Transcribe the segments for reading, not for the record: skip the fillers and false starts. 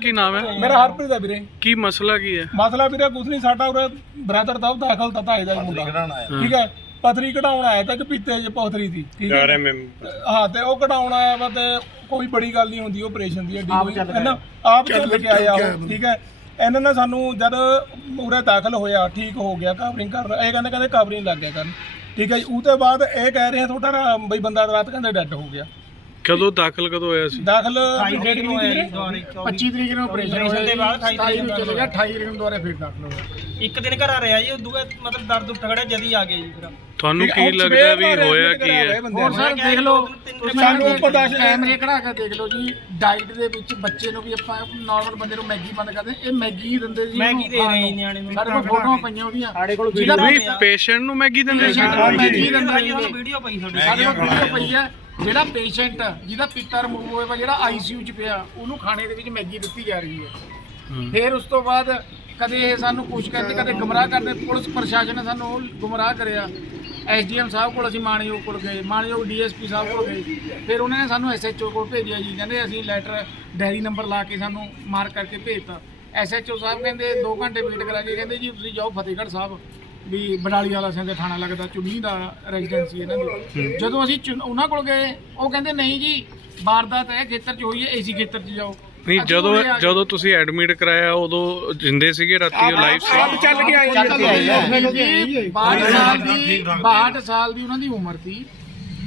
ਕੀ ਨਾਮ ਹੈ? ਮੇਰਾ ਹਰਪ੍ਰੀਤ ਹੈ ਵੀਰੇ। ਕੀ ਮਸਲਾ ਕੀ ਹੈ? ਮਸਲਾ ਵੀਰੇ ਕੁਛ ਨਹੀਂ, ਸਾਡਾ ਉਰੇ ਬ੍ਰਦਰ ਦਾ ਦਾਖਲ ਤਾਂ ਤਾਏ ਦਾ ਮੁੰਡਾ, ਠੀਕ ਹੈ, ਪਥਰੀ ਕਢਾਉਣ ਆਇਆ ਤਾਂ ਕਿ ਪੀਤੇ ਚ ਪਥਰੀ ਸੀ, ਠੀਕ ਹੈ, ਹਾਂ, ਤੇ ਉਹ ਕਢਾਉਣ ਆਇਆ ਵਾ ਤੇ ਕੋਈ ਬੜੀ ਗੱਲ ਨਹੀਂ ਹੁੰਦੀ ਆਪਰੇਸ਼ਨ ਦੀ, ਆਪ ਚੱਲ ਕੇ ਆਇਆ ਉਹ, ਠੀਕ ਹੈ। ਇਹਨਾਂ ਨੇ ਸਾਨੂੰ ਜਦ ਉਰੇ ਦਾਖਲ ਹੋਇਆ, ਠੀਕ ਹੋ ਗਿਆ, ਕਵਰਿੰਗ ਕਰ ਇਹ ਕਹਿੰਦੇ ਕਵਰਿੰਗ ਲੱਗ ਗਿਆ ਕਰਨ, ਠੀਕ ਹੈ ਜੀ। ਉਹ ਤੋਂ ਬਾਅਦ ਇਹ ਕਹਿ ਰਹੇ ਤੁਹਾਡਾ ਬਈ ਬੰਦਾ ਰਾਤ ਕਹਿੰਦੇ ਡੈਡ ਹੋ ਗਿਆ। ਕਦੋਂ ਦਾਖਲ ਕਦੋਂ ਹੋਇਆ ਸੀ? ਦਾਖਲ 25 ਤਰੀਕ ਨੂੰ ਆਪਰੇਸ਼ਨ ਹੋਇਆ ਤੇ ਬਾਅਦ 28 ਨੂੰ ਚਲੇ ਗਿਆ, 28 ਤਰੀਕ ਨੂੰ ਦੁਬਾਰਾ ਫਿਰ ਦਾਖਲ ਹੋਇਆ। ਇੱਕ ਦਿਨ ਘਰ ਆ ਰਿਹਾ ਜੀ, ਉਦੋਂ ਬਾਅਦ ਮਤਲਬ ਦਰਦ ਉੱਠ ਖੜਿਆ ਜਦ ਹੀ ਆ ਗਏ ਜੀ। ਫਿਰ ਤੁਹਾਨੂੰ ਕੀ ਲੱਗਦਾ ਵੀ ਹੋਇਆ ਕੀ ਹੈ? ਹੋਰ ਸਰ ਦੇਖ ਲਓ, ਸਾਨੂੰ ਪਰਦਾਸ਼ਤ ਕੈਮਰੇ ਕਢਾ ਕੇ ਦੇਖ ਲਓ ਜੀ। ਡਾਈਟ ਦੇ ਵਿੱਚ ਬੱਚੇ ਨੂੰ ਵੀ ਆਪਾਂ ਨਾਰਮਲ ਬੰਦੇ ਨੂੰ ਮੈਗੀ ਬੰਦ ਕਰਦੇ, ਇਹ ਮੈਗੀ ਦਿੰਦੇ ਜੀ, ਮੈਗੀ ਦੇ ਰਹੇ ਨਿਆਣੇ ਨੂੰ। ਸਾਡੇ ਕੋਲ ਫੋਟੋਆਂ ਪਈਆਂ ਉਹਦੀਆਂ, ਸਾਡੇ ਕੋਲ ਵੀ ਪੇਸ਼ੈਂਟ ਨੂੰ ਮੈਗੀ ਦਿੰਦੇ ਸੀ? ਮੈਗੀ ਦਿੰਦੇ ਜੀ, ਵੀਡੀਓ ਪਈ ਸਾਡੇ ਕੋਲ ਵੀਡੀਓ ਪਈ ਹੈ। ਜਿਹੜਾ ਪੇਸ਼ੈਂਟ ਜਿਹਦਾ ਪਿੱਤਾ ਰਿਮੂਵ ਹੋਇਆ ਵਾ, ਜਿਹੜਾ ਆਈਸੀਯੂ 'ਚ ਪਿਆ, ਉਹਨੂੰ ਖਾਣੇ ਦੇ ਵਿੱਚ ਮੈਗੀ ਦਿੱਤੀ ਜਾ ਰਹੀ ਹੈ। ਫਿਰ ਉਸ ਤੋਂ ਬਾਅਦ ਕਦੇ ਇਹ ਸਾਨੂੰ ਕੁਛ ਕਹਿੰਦੇ, ਕਦੇ ਗੁੰਮਰਾਹ ਕਰਦੇ। ਪੁਲਿਸ ਪ੍ਰਸ਼ਾਸਨ ਨੇ ਸਾਨੂੰ ਗੁੰਮਰਾਹ ਕਰਿਆ। ਐਸਡੀਐਮ ਸਾਹਿਬ ਕੋਲ ਅਸੀਂ ਮਾਨਯੋਗ ਕੋਲ ਗਏ, ਮਾਨਯੋਗ ਡੀਐਸਪੀ ਸਾਹਿਬ ਕੋਲ ਗਏ, ਫਿਰ ਉਹਨਾਂ ਨੇ ਸਾਨੂੰ ਐਸਐਚਓ ਕੋਲ ਭੇਜਿਆ ਜੀ। ਕਹਿੰਦੇ ਅਸੀਂ ਲੈਟਰ ਡਾਇਰੀ ਨੰਬਰ ਲਾ ਕੇ ਸਾਨੂੰ ਮਾਰਕ ਕਰਕੇ ਭੇਜਤਾ। ਐਸਐਚਓ ਸਾਹਿਬ ਕਹਿੰਦੇ 2 ਘੰਟੇ ਵੇਟ ਕਰਾ ਕੇ ਕਹਿੰਦੇ ਜੀ ਤੁਸੀਂ ਜਾਓ ਫਤਿਹਗੜ੍ਹ ਸਾਹਿਬ, ਵੀ ਬਡਾਲੀ ਵਾਲਾ ਸਿੰਘ ਥਾਣਾ ਲੱਗਦਾ, ਚੁੰਨੀ ਦਾ ਰੈਜ਼ੀਡੈਂਸੀ ਇਹਨਾਂ ਦੀ। ਜਦੋਂ ਅਸੀਂ ਉਹਨਾਂ ਕੋਲ ਗਏ, ਉਹ ਕਹਿੰਦੇ ਨਹੀਂ ਜੀ ਵਾਰਦਾਤ ਇਹ ਖੇਤਰ 'ਚ ਹੋਈ ਹੈ, ਏਸੀ ਖੇਤਰ 'ਚ ਜਾਓ। ਨਹੀਂ, ਜਦੋਂ ਤੁਸੀਂ ਐਡਮਿਟ ਕਰਾਇਆ ਉਦੋਂ ਜਿੰਦੇ ਸੀਗੇ? ਰਾਤੀ ਉਹ ਲਾਈਵ ਸੀ? ਚੱਲ ਕੇ ਆਈ 62 ਸਾਲ ਦੀ ਉਹਨਾਂ ਦੀ ਉਮਰ ਸੀ,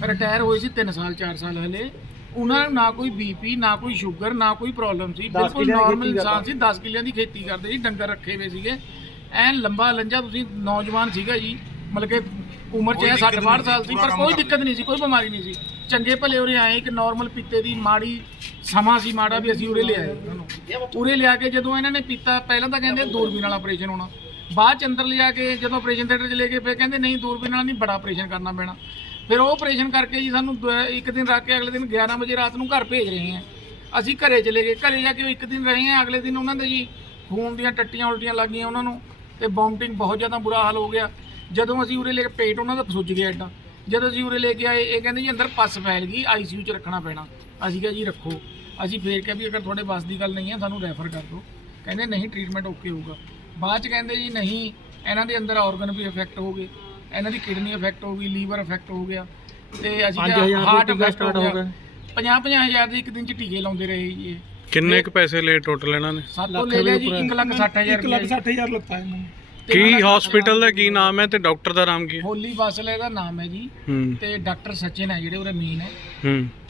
ਰਿਟਾਇਰ ਹੋਏ ਸੀ 3 ਸਾਲ 4 ਸਾਲ ਹਲੇ। ਉਹਨਾਂ ਨੂੰ ਨਾ ਕੋਈ ਬੀਪੀ, ਨਾ ਕੋਈ ਸ਼ੂਗਰ, ਨਾ ਕੋਈ ਪ੍ਰੋਬਲਮ ਸੀ, ਬਿਲਕੁਲ ਨਾਰਮਲ ਇਨਸਾਨ ਸੀ। 10 ਕਿੱਲਿਆਂ ਦੀ ਖੇਤੀ ਕਰਦੇ ਸੀ, ਡੰਗਰ ਰੱਖੇ ਹੋਏ ਸੀਗੇ, ਐਨ ਲੰਬਾ ਲੰਜਾ। ਤੁਸੀਂ ਨੌਜਵਾਨ ਸੀਗਾ ਜੀ, ਮਤਲਬ ਕਿ ਉਮਰ 'ਚ 60-62 ਸਾਲ ਸੀ, ਪਰ ਕੋਈ ਦਿੱਕਤ ਨਹੀਂ ਸੀ, ਕੋਈ ਬਿਮਾਰੀ ਨਹੀਂ ਸੀ। ਚੰਗੇ ਭਲੇ ਉਰੇ ਆਏ, ਇੱਕ ਨਾਰਮਲ ਪੀਤੇ ਦੀ ਮਾੜੀ ਸਮਾਂ ਸੀ ਮਾੜਾ, ਵੀ ਅਸੀਂ ਉਰੇ ਲਿਆਏ ਉਹਨਾਂ ਨੂੰ। ਉਰੇ ਲਿਆ ਕੇ ਜਦੋਂ ਇਹਨਾਂ ਨੇ ਪੀਤਾ, ਪਹਿਲਾਂ ਤਾਂ ਕਹਿੰਦੇ ਦੂਰਬੀਨ ਵਾਲਾ ਆਪਰੇਸ਼ਨ ਹੋਣਾ, ਬਾਅਦ 'ਚ ਅੰਦਰ ਲਿਆ ਕੇ ਜਦੋਂ ਆਪਰੇਸ਼ਨ ਥੀਏਟਰ 'ਚ ਲੈ ਕੇ ਫਿਰ ਕਹਿੰਦੇ ਨਹੀਂ ਦੂਰਬੀਨ ਵਾਲਾ ਨਹੀਂ, ਬੜਾ ਆਪਰੇਸ਼ਨ ਕਰਨਾ ਪੈਣਾ। ਫਿਰ ਉਹ ਆਪਰੇਸ਼ਨ ਕਰਕੇ ਜੀ ਸਾਨੂੰ ਇੱਕ ਦਿਨ ਰੱਖ ਕੇ ਅਗਲੇ ਦਿਨ 11 ਵਜੇ ਰਾਤ ਨੂੰ ਘਰ ਭੇਜ ਰਹੇ ਹਾਂ। ਅਸੀਂ ਘਰੇ ਚਲੇ ਗਏ, ਘਰੇ ਜਾ ਕੇ ਉਹ ਇੱਕ ਦਿਨ ਰਹੇ ਹਾਂ। ਅਗਲੇ ਦਿਨ ਉਹਨਾਂ ਦੇ ਜੀ ਖੂਨ ਦੀਆਂ ਟੱਟੀਆਂ ਉਲਟੀਆਂ ਲੱਗ ਗਈਆਂ ਉਹਨਾਂ ਨੂੰ, ਤੇ ਵੋਮਟਿੰਗ ਬਹੁਤ ਜ਼ਿਆਦਾ ਬੁਰਾ ਹਾਲ ਹੋ ਗਿਆ। ਜਦੋਂ ਅਸੀਂ ਉਰੇ ਲੈ ਕੇ, ਪੇਟ ਉਹਨਾਂ ਦਾ ਸੁੱਜ ਗਿਆ ਐਡਾ। ਜਦੋਂ ਅਸੀਂ ਉਰੇ ਲੈ ਕੇ ਆਏ, ਇਹ ਕਹਿੰਦੇ ਜੀ ਅੰਦਰ ਪਸ ਫੈਲ ਗਈ, ਆਈਸੀਯੂ 'ਚ ਰੱਖਣਾ ਪੈਣਾ। ਅਸੀਂ ਕਿਹਾ ਜੀ ਰੱਖੋ। ਅਸੀਂ ਫੇਰ ਕਿਹਾ ਵੀ ਅਗਰ ਤੁਹਾਡੇ ਵੱਸ ਦੀ ਗੱਲ ਨਹੀਂ ਹੈ ਸਾਨੂੰ ਰੈਫਰ ਕਰ ਦਿਓ। ਕਹਿੰਦੇ ਨਹੀਂ ਟ੍ਰੀਟਮੈਂਟ ਓਕੇ ਹੋਊਗਾ। ਬਾਅਦ 'ਚ ਕਹਿੰਦੇ ਜੀ ਨਹੀਂ, ਇਹਨਾਂ ਦੇ ਅੰਦਰ ਆਰਗਨ ਵੀ ਇਫੈਕਟ ਹੋ ਗਏ, ਇਹਨਾਂ ਦੀ ਕਿਡਨੀ ਇਫੈਕਟ ਹੋ ਗਈ, ਲੀਵਰ ਇਫੈਕਟ ਹੋ ਗਿਆ, ਤੇ ਅਸੀਂ ਹਾਰਟ ਇਫੈਕਟ ਹੋ ਗਿਆ। 50-50 ਹਜ਼ਾਰ ਦੇ ਇੱਕ ਦਿਨ 'ਚ ਟੀਕੇ ਲਾਉਂਦੇ ਰਹੇ ਜੀ। ਕਿੰਨੇ ਕੁ ਪੈਸੇ ਲਏ ਟੋਟਲ ਇਹਨਾਂ ਨੇ? ਸਾਤੋਂ ਲੈ ਲਿਆ ਜੀ 1,60,000 ਲੱਤਾ ਇਹਨਾਂ ਨੇ। ਕੀ ਹਸਪੀਟਲ ਦਾ ਕੀ ਨਾਮ ਹੈ ਤੇ ਡਾਕਟਰ ਦਾ ਨਾਮ ਕੀ ਹੈ? ਹੋਲੀ ਬਾਸਲੇ ਦਾ ਨਾਮ ਹੈ ਜੀ, ਤੇ ਡਾਕਟਰ ਸਚਿਨ ਹੈ ਜਿਹੜੇ ਉਹਦੇ ਮੇਨ ਹੈ।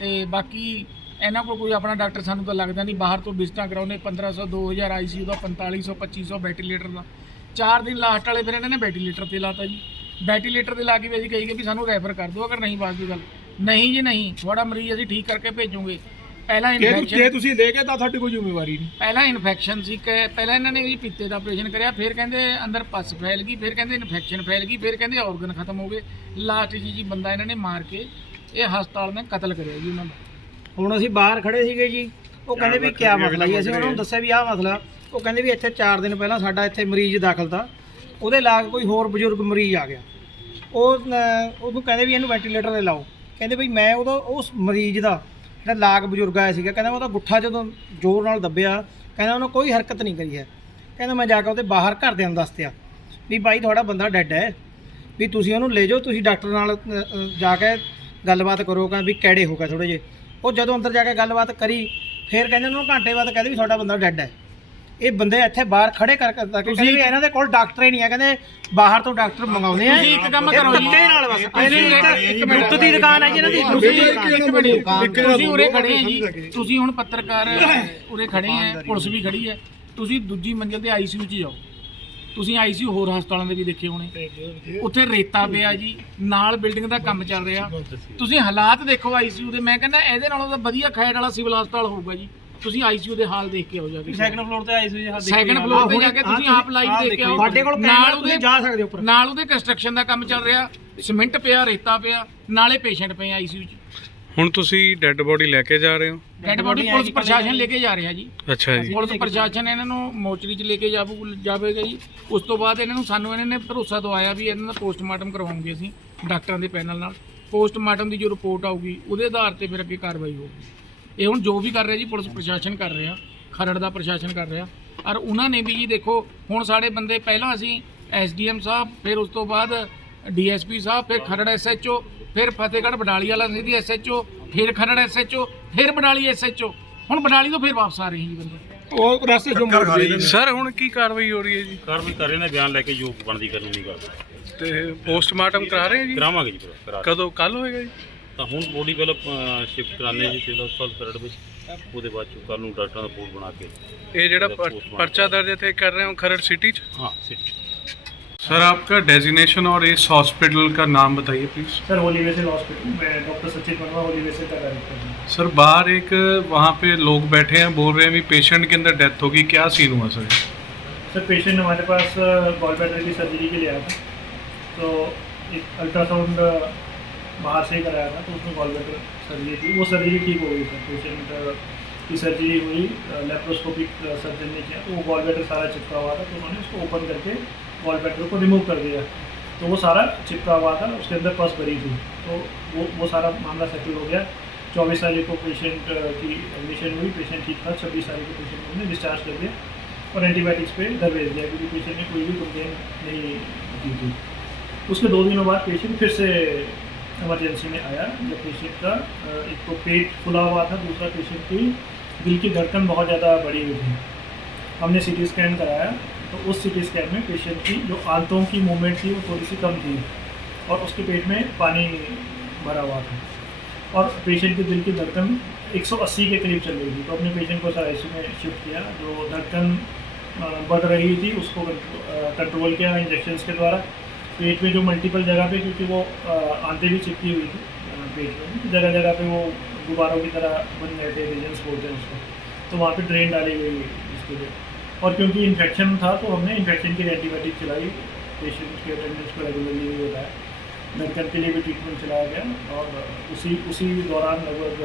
ਤੇ ਬਾਕੀ ਇਹਨਾਂ ਕੋਲ ਕੋਈ ਆਪਣਾ ਡਾਕਟਰ ਸਾਨੂੰ ਤਾਂ ਲੱਗਦਾ ਨਹੀਂ, ਬਾਹਰ ਤੋਂ ਵਿਜ਼ਟਾਂ ਕਰਾਉਣੇ 1500 2000 ਆਈਸੀਯੂ ਦਾ, 4500 2500 ਵੈਂਟੀਲੇਟਰ ਦਾ। 4 ਦਿਨ ਲਾਸਟ ਵਾਲੇ ਫਿਰ ਇਹਨਾਂ ਨੇ ਵੈਂਟੀਲੇਟਰ ਤੇ ਲਾਤਾ ਜੀ। ਵੈਂਟੀਲੇਟਰ ਤੇ ਲਾ ਕੇ ਵੀ ਅਸੀਂ ਕਹੀ ਗਏ ਵੀ ਸਾਨੂੰ ਰੈਫਰ ਕਰ ਦਿਓ ਅਗਰ ਨਹੀਂ ਬਾਤ ਦੀ ਗੱਲ। ਨਹੀਂ ਜੀ ਨਹੀਂ, ਤੁਹਾਡਾ ਮਰੀਜ਼ ਅਸੀਂ ਠੀਕ ਕਰਕੇ ਭੇਜੂਗੇ। ਪਹਿਲਾਂ ਇਨਫੈਕਸ਼ਨ, ਜੇ ਤੁਸੀਂ ਲੈ ਗਏ ਤਾਂ ਤੁਹਾਡੀ ਕੋਈ ਜ਼ਿੰਮੇਵਾਰੀ ਨਹੀਂ। ਪਹਿਲਾਂ ਇਨਫੈਕਸ਼ਨ ਸੀ, ਪਹਿਲਾਂ ਇਹਨਾਂ ਨੇ ਜੀ ਪੀਤੇ ਦਾ ਆਪਰੇਸ਼ਨ ਕਰਿਆ, ਫਿਰ ਕਹਿੰਦੇ ਅੰਦਰ ਪਸ ਫੈਲ ਗਈ, ਫਿਰ ਕਹਿੰਦੇ ਇਨਫੈਕਸ਼ਨ ਫੈਲ ਗਈ, ਫਿਰ ਕਹਿੰਦੇ ਆਰਗਨ ਖਤਮ ਹੋ ਗਏ। ਲਾਸਟ ਜੀ ਬੰਦਾ ਇਹਨਾਂ ਨੇ ਮਾਰ ਕੇ ਇਹ ਹਸਪਤਾਲ ਨੇ ਕਤਲ ਕਰਿਆ ਜੀ ਉਹਨਾਂ ਦਾ। ਹੁਣ ਅਸੀਂ ਬਾਹਰ ਖੜੇ ਸੀਗੇ ਜੀ, ਉਹ ਕਹਿੰਦੇ ਵੀ ਕਿਆ ਮਸਲਾ ਜੀ। ਅਸੀਂ ਉਹਨਾਂ ਨੂੰ ਦੱਸਿਆ ਵੀ ਆਹ ਮਸਲਾ। ਉਹ ਕਹਿੰਦੇ ਵੀ ਇੱਥੇ 4 ਦਿਨ ਪਹਿਲਾਂ ਸਾਡਾ ਇੱਥੇ ਮਰੀਜ਼ ਦਾਖਲ ਤਾ, ਉਹਦੇ ਲਾਗ ਕੋਈ ਹੋਰ ਬਜ਼ੁਰਗ ਮਰੀਜ਼ ਆ ਗਿਆ। ਉਹਨੂੰ ਕਹਿੰਦੇ ਵੀ ਇਹਨੂੰ ਵੈਂਟੀਲੇਟਰ 'ਤੇ ਲਾਓ। ਕਹਿੰਦੇ ਵੀ ਮੈਂ ਉਸ ਮਰੀਜ਼ ਦਾ ਜਿਹੜਾ ਲਾਗ ਬਜ਼ੁਰਗ ਆਇਆ ਸੀਗਾ, ਕਹਿੰਦਾ ਉਹਦਾ ਗੁੱਠਾ ਜਦੋਂ ਜ਼ੋਰ ਨਾਲ ਦੱਬਿਆ, ਕਹਿੰਦਾ ਉਹਨੇ ਕੋਈ ਹਰਕਤ ਨਹੀਂ ਕਰੀ ਹੈ। ਕਹਿੰਦਾ ਮੈਂ ਜਾ ਕੇ ਉਹਦੇ ਬਾਹਰ ਘਰਦਿਆਂ ਨੂੰ ਦੱਸਿਆ ਵੀ ਭਾਈ ਤੁਹਾਡਾ ਬੰਦਾ ਡੈਡ ਹੈ, ਵੀ ਤੁਸੀਂ ਉਹਨੂੰ ਲੈ ਜਾਓ, ਤੁਸੀਂ ਡਾਕਟਰ ਨਾਲ ਜਾ ਕੇ ਗੱਲਬਾਤ ਕਰੋ। ਕਹਿੰਦਾ ਵੀ ਕੈੜੇ ਹੋ ਗਏ ਥੋੜ੍ਹੇ ਜਿਹੇ। ਉਹ ਜਦੋਂ ਅੰਦਰ ਜਾ ਕੇ ਗੱਲਬਾਤ ਕਰੀ, ਫਿਰ ਕਹਿੰਦੇ ਉਹਨੂੰ ਘੰਟੇ ਬਾਅਦ ਕਹਿੰਦੇ ਵੀ ਤੁਹਾਡਾ ਬੰਦਾ ਡੈਡ ਹੈ। ਇਹ ਬੰਦੇ ਇੱਥੇ ਬਾਹਰ ਖੜੇ ਕਰਕੇ ਕਹਿੰਦੇ ਵੀ ਇਹਨਾਂ ਦੇ ਕੋਲ ਡਾਕਟਰ ਹੀ ਨਹੀਂ ਹੈ, ਕਹਿੰਦੇ ਬਾਹਰ ਤੋਂ ਡਾਕਟਰ ਮੰਗਾਉਂਦੇ ਆ। ਤੁਸੀਂ ਇੱਕ ਕੰਮ ਕਰੋ ਜੀ, ਨਾਲ ਬਸ ਦੁੱਧ ਦੀ ਦੁਕਾਨ ਹੈ ਜੀ ਇਹਨਾਂ ਦੀ। ਤੁਸੀਂ ਉਰੇ ਖੜੇ ਆ ਜੀ, ਤੁਸੀਂ ਹੁਣ ਪੱਤਰਕਾਰ ਉਰੇ ਖੜੇ ਆ, ਪੁਲਿਸ ਵੀ ਖੜੀ ਹੈ, ਤੁਸੀਂ ਦੂਜੀ ਮੰਜ਼ਿਲ ਤੇ ਆਈਸੀਯੂ 'ਚ ਜਾਓ। ਤੁਸੀਂ ਆਈਸੀਯੂ ਹੋਰ ਹਸਪਤਾਲਾਂ ਦੇ ਵੀ ਦੇਖੇ ਹੋਣੇ, ਉੱਥੇ ਰੇਤਾ ਪਿਆ ਜੀ, ਨਾਲ ਬਿਲਡਿੰਗ ਦਾ ਕੰਮ ਚੱਲ ਰਿਹਾ। ਤੁਸੀਂ ਹਾਲਾਤ ਦੇਖੋ ਆਈਸੀਯੂ ਦੇ। ਮੈਂ ਕਹਿੰਦਾ ਇਹਦੇ ਨਾਲੋਂ ਤਾਂ ਵਧੀਆ ਖੈੜ ਵਾਲਾ ਸਿਵਲ ਹਸਪਤਾਲ ਹੋਊਗਾ ਜੀ। ਤੁਸੀਂ ਆਈਸੀਯੂ ਦੇ ਹਾਲ ਦੇਖ ਕੇ ਆਓ ਜਾ ਕੇ। ਸੈਕੰਡ ਫਲੋਰ ਤੇ ਆਈਸੀਯੂ ਦੇ ਹਾਲ ਸੈਕੰਡ ਫਲੋਰ ਤੇ ਜਾ ਕੇ ਤੁਸੀਂ ਆਪ ਲਾਈਵ ਦੇਖ ਕੇ ਆਓ। ਸਾਡੇ ਕੋਲ ਨਾਲ ਉਹਦੇ ਜਾ ਸਕਦੇ ਉੱਪਰ, ਨਾਲ ਉਹਦੇ ਕੰਸਟਰਕਸ਼ਨ ਦਾ ਕੰਮ ਚੱਲ ਰਿਹਾ, ਸਿਮੈਂਟ ਪਿਆ, ਰੇਤਾ ਪਿਆ, ਨਾਲੇ ਪੇਸ਼ੈਂਟ ਪਏ ਆਈਸੀਯੂ 'ਚ। ਹੁਣ ਤੁਸੀਂ ਡੈੱਡ ਬੋਡੀ ਲੈ ਕੇ ਜਾ ਰਹੇ ਹੋ? ਡੈਡ ਬੋਡੀ ਪੁਲਿਸ ਪ੍ਰਸ਼ਾਸਨ ਲੈ ਕੇ ਜਾ ਰਿਹਾ ਜੀ। ਅੱਛਾ ਜੀ। ਪੁਲਿਸ ਪ੍ਰਸ਼ਾਸਨ ਇਹਨਾਂ ਨੂੰ ਮੋਚਰੀ 'ਚ ਲੈ ਕੇ ਜਾਵੇਗਾ ਜੀ। ਉਸ ਤੋਂ ਬਾਅਦ ਸਾਨੂੰ ਇਹਨਾਂ ਨੇ ਭਰੋਸਾ ਦਵਾਇਆ ਵੀ ਇਹਨਾਂ ਦਾ ਪੋਸਟਮਾਰਟਮ ਕਰਵਾਉਂਗੇ ਅਸੀਂ ਡਾਕਟਰਾਂ ਦੇ ਪੈਨਲ ਨਾਲ। ਪੋਸਟਮਾਰਟਮ ਦੀ ਜੋ ਰਿਪੋਰਟ ਆਊਗੀ ਉਹਦੇ ਆਧਾਰ ਤੇ ਫਿਰ ਅੱਗੇ ਕਾਰਵਾਈ ਹੋਊਗੀ। ਇਹ ਹੁਣ ਜੋ ਵੀ ਕਰ ਰਿਹਾ ਜੀ ਪੁਲਿਸ ਪ੍ਰਸ਼ਾਸਨ ਕਰ ਰਿਹਾ। ਖਰੜ ਦਾ ਪ੍ਰਸ਼ਾਸਨ ਕਰ ਰਿਹਾ। ਔਰ ਉਹਨਾਂ ਨੇ ਵੀ ਜੀ ਦੇਖੋ ਹੁਣ ਸਾਡੇ ਬੰਦੇ ਪਹਿਲਾਂ ਅਸੀਂ ਐਸਡੀਐਮ ਸਾਹਿਬ, ਫਿਰ ਉਸ ਤੋਂ ਬਾਅਦ ਡੀਐਸਪੀ ਸਾਹਿਬ, ਫਿਰ ਖਰੜ ਐਸਐਚਓ, ਫਿਰ ਫਤਿਹਗੜ੍ਹ ਬਡਾਲੀ ਵਾਲਾ ਸੀ ਐਸਐਚਓ, ਫਿਰ ਖਰੜ ਐਸਐਚਓ, ਫਿਰ ਬਡਾਲੀ ਐਸਐਚਓ, ਹੁਣ ਬਡਾਲੀ ਤੋਂ ਫਿਰ ਵਾਪਸ ਆ ਰਹੇ ਜੀ ਬੰਦੇ। ਉਹ ਰਸਤੇ ਚੋਂ ਮੁੜ ਗਏ। ਸਰ ਹੁਣ ਕੀ ਕਾਰਵਾਈ ਹੋ ਰਹੀ ਹੈ ਜੀ? ਕਾਰਵਾਈ ਕਰ ਰਹੇ ਨੇ, ਬਿਆਨ ਲੈ ਕੇ ਜੋ ਬਣਦੀ ਕਾਨੂੰਨੀ ਕਾਰਵਾਈ ਤੇ ਪੋਸਟਮਾਰਟਮ ਕਰਾ ਰਹੇ ਜੀ? ਕਰਾਵਾਂਗੇ ਜੀ ਪੂਰਾ ਕਰਾ ਕਦੋਂ? ਕੱਲ ਹੋਏਗਾ ਜੀ? ਤਾਂ ਹੁਣ ਬੋਡੀ ਪਹਿਲਾਂ ਸ਼ਿਫਟ ਕਰਾਣੇ ਜੀ ਸਿਵਲ ਹਸਪਤਾਲ ਖਰੜ ਵਿੱਚ, ਉਹਦੇ ਬਾਅਦ ਚ ਕੱਲ੍ਹ ਨੂੰ ਡਾਕਟਰਾਂ ਦਾ ਰਿਪੋਰਟ ਬਣਾ ਕੇ ਇਹ ਜਿਹੜਾ पर्चा दर्ज थे कर रहे हो खरड़ सिटी? हाँ सिटी। सर आपका डेजिग्नेशन और इस हॉस्पिटल का नाम बताइए please. Sir Holi vessel hospital, मैं डॉक्टर सचिन वर्मा होली वेसल का डायरेक्टर हूँ। सर बाहर एक वहाँ पे लोग बैठे हैं, बोल रहे हैं भी पेशेंट के अंदर डेथ होगी, क्या सीन हुआ सर? सर पेशेंट हमारे पास गॉल ब्लैडर की सर्जरी के लिए आया था, तो एक अल्ट्रासाउंड बाहर से ही कराया था, तो उसमें गॉल ब्लैडर सर्जरी थी, वो सर्जरी ठीक हो गई सर। पेशेंट की सर्जरी हुई, लेप्रोस्कोपिक सर्जन ने किया, तो वो गॉल ब्लैडर सारा चिपका हुआ था, तो उन्होंने उसको ओपन करके गॉल ब्लैडर को रिमूव कर दिया, तो वो सारा चिपका हुआ था, उसके अंदर पस भरी थी, तो वो सारा मामला सेटल हो गया। 24 तारीख को पेशेंट की एडमिशन हुई, पेशेंट ठीक था। 26 तारीख को पेशेंट ने डिस्चार्ज कर दिया और एंटीबायोटिक्स पे दर भेज दिया, क्योंकि पेशेंट ने कोई भी कंप्लेन नहीं की थी। उसके 2 दिनों बाद पेशेंट फिर से इमरजेंसी में आया, जब पेशेंट का एक तो पेट फुला हुआ था, दूसरा पेशेंट की दिल की धड़कन बहुत ज़्यादा बढ़ी हुई थी। हमने सीटी स्कैन कराया, तो उस सीटी स्कैन में पेशेंट की जो आंतों की मूवमेंट थी वो थोड़ी सी कम थी, और उसके पेट में पानी भरा हुआ था, और पेशेंट की दिल की धड़कन 180 के करीब चल रही थी। तो अपने पेशेंट को आईसीयू में शिफ्ट किया, जो धड़कन बढ़ रही थी उसको कंट्रोल किया इंजेक्शन्स के द्वारा। पेट में जो मल्टीपल जगह पे, क्योंकि वो आंतें भी चिपकी हुई थी पेट में, तो जगह जगह पे वो गुब्बारों की तरह बन गए थे, रीजन्स बोलते हैं उसको, तो वहाँ पे ड्रेन डाली गई इसके लिए। और क्योंकि इन्फेक्शन था, तो हमने इन्फेक्शन की एंटीबायोटिक चलाई, पेशेंट के अटेंडेंस को रेगुलरली भी होता है, धड़कन के लिए भी ट्रीटमेंट चलाया गया, और उसी दौरान लगभग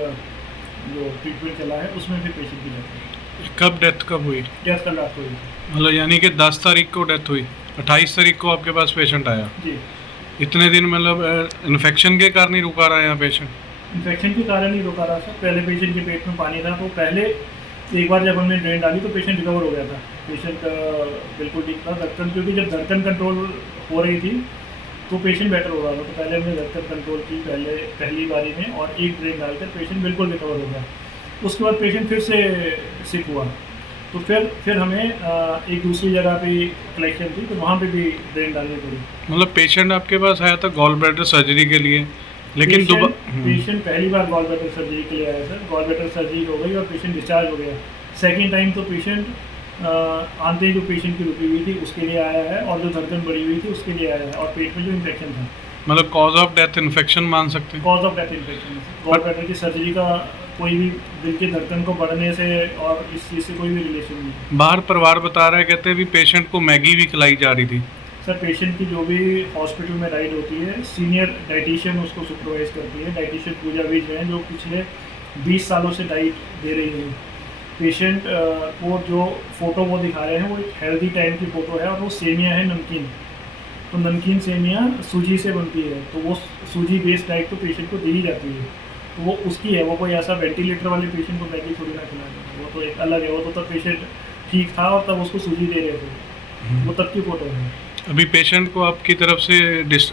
जो ट्रीटमेंट चला है उसमें भी पेशेंट की डेथ हुई। कब डेथ कब हुई? डेथ कल रात को हुई। मतलब यानी कि 10 तारीख को डेथ हुई, 28 तारीख को आपके पास पेशेंट आया। जी, इतने दिन मतलब इन्फेक्शन के कारण ही रुका रहा है यहाँ पेशेंट? इन्फेक्शन के कारण ही रोका रहा था। पहले पेशेंट के पेट में पानी था, तो पहले एक बार जब हमने ड्रेन डाली तो पेशेंट रिकवर हो गया था, पेशेंट बिल्कुल ठीक था। धड़कन, क्योंकि जब धड़कन कंट्रोल हो रही थी तो पेशेंट बेटर हो रहा था, तो पहले हमने धड़कन कंट्रोल की पहली बारी में, और एक ड्रेन डालकर पेशेंट बिल्कुल रिकवर हो गया। उसके बाद पेशेंट फिर से सिक हुआ, तो फिर हमें एक दूसरी जगह पे कलेक्शन थी, तो वहाँ पे भी ड्रेन डालनी पड़ी। मतलब पेशेंट आपके पास आया था गॉल ब्लैडर सर्जरी के लिए, लेकिन पेशेंट पहली बार गॉल ब्लैडर सर्जरी के लिए आया सर, गॉल ब्लैडर सर्जरी हो गई और पेशेंट डिस्चार्ज हो गया। सेकेंड टाइम तो पेशेंट आंतें जो पेशेंट की रुकी हुई थी उसके लिए आया है, और जो धड़कन बढ़ी हुई थी उसके लिए आया है, और पेट में जो इन्फेक्शन था, मतलब कॉज ऑफ डेथ इन्फेक्शन मान सकते हैं? Cause of death infection. Gall bladder की सर्जरी का कोई भी दिल की धड़कन को बढ़ने से और इस चीज़ से कोई भी रिलेशन नहीं। बाहर परिवार बता रहा है, कहते हैं भी पेशेंट को मैगी भी खिलाई जा रही थी। सर पेशेंट की जो भी हॉस्पिटल में डाइट होती है, सीनियर डाइटिशियन उसको सुपरवाइज करती है, डाइटिशियन पूजा बीज हैं जो पिछले 20 सालों से डाइट दे रही है। पेशेंट को जो फ़ोटो वो दिखा रहे हैं वो एक हेल्दी टाइम की फ़ोटो है, और वो सेमिया है नमकीन, तो नमकीन सेमिया सूजी से बनती है, तो वो सूजी बेस्ड डाइट तो पेशेंट को दी ही जाती है, तो वो उसकी है। वो कोई ऐसा वेंटिलेटर वाले पेशेंट को मैगी थोड़ी ना खिलाना, वो तो एक अलग है, वो तो तब पेशेंट ठीक था और तब उसको सूजी दे रहे थे, वो तब की फ़ोटो है। अभी पेशेंट को आपकी तरफ से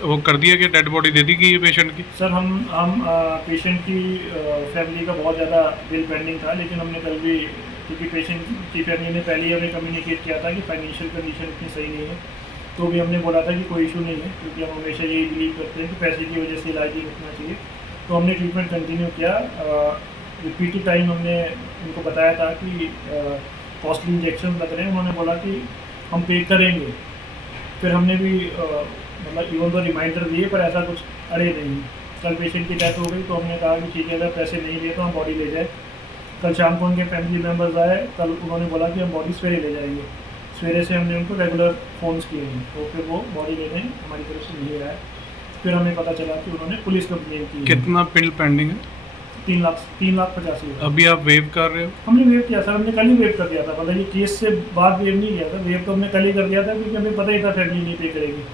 वो कर दिया कि डेड बॉडी दे दी गई है पेशेंट की? सर हम पेशेंट की फैमिली का बहुत ज़्यादा बिल पेंडिंग था, लेकिन हमने कल भी, क्योंकि पेशेंट की फैमिली ने पहले ही हमें कम्युनिकेट किया था कि फाइनेंशियल कंडीशन इतनी सही नहीं है, तो भी हमने बोला था कि कोई इशू नहीं है, क्योंकि हम हमेशा यही बिलीव करते हैं कि पैसे की वजह से इलाज नहीं रुकना चाहिए। तो हमने ट्रीटमेंट कंटिन्यू किया। रिपीटेड टाइम हमने उनको बताया था कि कॉस्टली इंजेक्शन लग रहे हैं, उन्होंने बोला कि हम पे करेंगे। फिर हमने भी मतलब इवन तो रिमाइंडर दिए, पर ऐसा कुछ अड़े नहीं। कल पेशेंट की डेथ हो गई, तो हमने कहा कि ठीक है, अगर पैसे नहीं दिए तो हम बॉडी ले जाए। कल शाम को उनके फैमिली मेम्बर्स आए, कल उन्होंने बोला कि हम बॉडी सवेरे ले जाएंगे। सवेरे से हमने उनको रेगुलर फ़ोन्स किए हैं, तो फिर वो बॉडी लेने हमारी तरफ से नहीं आया। फिर हमें पता चला कि उन्होंने पुलिस कंप्लेन की। कितना बिल पेंडिंग है? 3,85,000। अभी आप वेव कर रहे हो? हमने वेव किया सर, हमने कल ही वेव कर दिया था, मतलब ये केस से बाद वेव नहीं किया था। वेव तो हमने कल ही कर दिया था, क्योंकि हमें पता ही था फैमिली नहीं पे करेगी।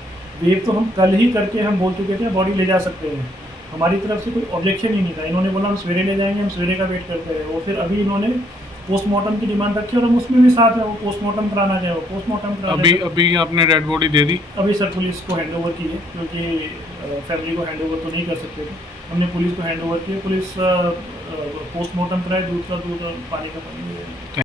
वेव तो हम कल ही करके हम बोल चुके थे बॉडी ले जा सकते हैं, हमारी तरफ से कोई ऑब्जेक्शन ही नहीं था। इन्होंने बोला हम सवेरे ले जाएंगे, हम सवेरे का वेट करते रहे। वो फिर अभी इन्होंने पोस्टमार्टम की डिमांड रखी और हम उसमें भी साथ हैं, वो पोस्टमार्टम कराना चाहे वो पोस्टमार्टम करा अभी देगा। अभी आपने डेड बॉडी दे दी? अभी सर पुलिस को हैंड ओवर की है, क्योंकि फैमिली को हैंड ओवर तो नहीं कर सकते थे, हमने पुलिस को हैंड ओवर किया। पुलिस पोस्टमार्टम कराए, दूध का दूध और पानी का पानी।